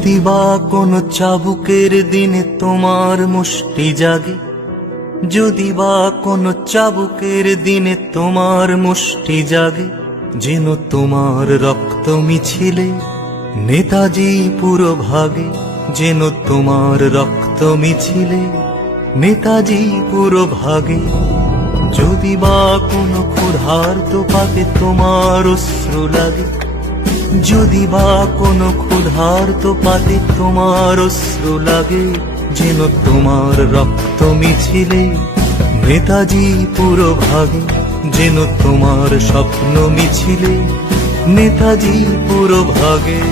যদি বা কোনো চাবুকের দিনে তোমার মুষ্টি জাগে, যদি বা কোনো চাবুকের দিনে তোমার মুষ্টি জাগে, যেন তোমার রক্ত মিছিলে নেতাজি পুরো ভাগে, যেন তোমার রক্ত মিছিলে নেতাজি পুরো ভাগে। যদি বা কোনো ক্ষুধার্ত পাতে তোমার অশ্রু লাগে, যদি বা কোনো ক্ষুধার্ত পাতে তোমার অশ্রু লাগে, যেন তোমার রক্ত মিছিলে নেতাজি পুরো ভাগে, যেন তোমার স্বপ্ন মিছিলে নেতাজি পুরো ভাগে।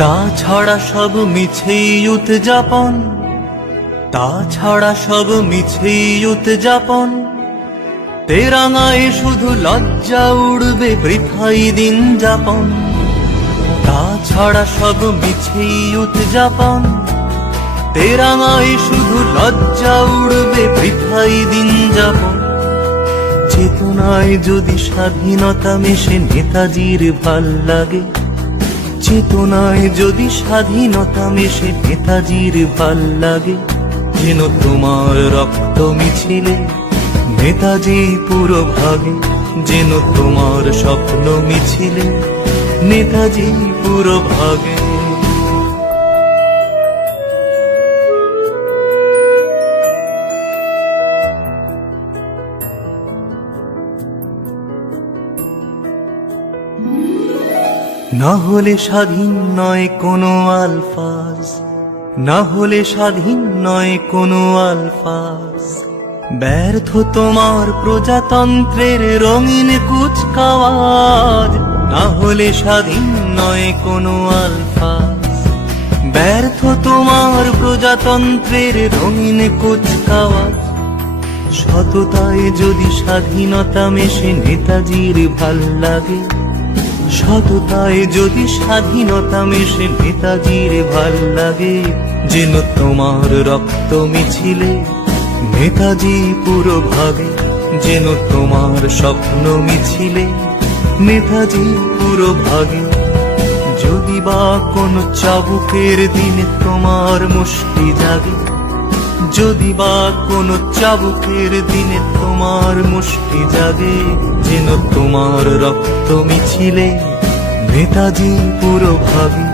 তাছাড়া সব মিছেই উদযাপন, তাছাড়া সব মিছেই উদযাপন, তেরাঙায় শুধু লজ্জা উড়বে বৃথাই দিন যাপন। তাছাড়া সব মিছেই উদযাপন, তেরাঙায় শুধু লজ্জা উড়বে বৃথাই দিন যাপন। চেতনায় যদি স্বাধীনতা মেশে নেতাজির ভাল লাগে, চেতনায় যদি স্বাধীনতা মেশে নেতাজির ভাল লাগে, যেন তোমার রক্ত মিছিলে নেতাজি পুরো ভাগে, যেন তোমার স্বপ্ন মিছিলে নেতাজি পুরো ভাগে। না হলে স্বাধীন নয় কোনো আলফাজ, না হলে স্বাধীন নয় কোনো আলফাজ, ব্যর্থ তোমার প্রজাতন্ত্রের রঙিন কুচকাওয়াজ। না হলে স্বাধীন নয় কোনো আলফাজ, ব্যর্থ তোমার প্রজাতন্ত্রের রঙিন কুচকাওয়াজ। সততায় যদি স্বাধীনতা মেশে নেতাজির ভাল লাগে, সততায় যদি স্বাধীনতা মেশে নেতাজির ভাল লাগে, যেন তোমার রক্ত মিছিলে নেতাজি পুরো ভাগে, যেন তোমার স্বপ্ন মিছিলে নেতাজি পুরো ভাগে। যদি বা কোনো চাবুকের দিনে তোমার মুষ্টি জাগে, যদি বা কোনো চাবুকের দিনে তোমার মুষ্টি জাগে, যেন তোমার রক্ত মিছিলে নেতাজি পুরো ভাগে,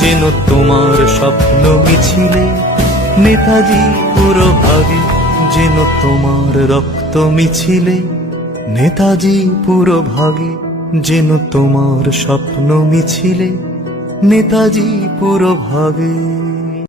যেন তোমার স্বপ্ন মিছিলে নেতাজি পুরো ভাগে, যেন তোমার রক্ত মিছিলে নেতাজি পুরো ভাগে, যেন তোমার স্বপ্ন মিছিলে নেতাজি পুরো ভাগে।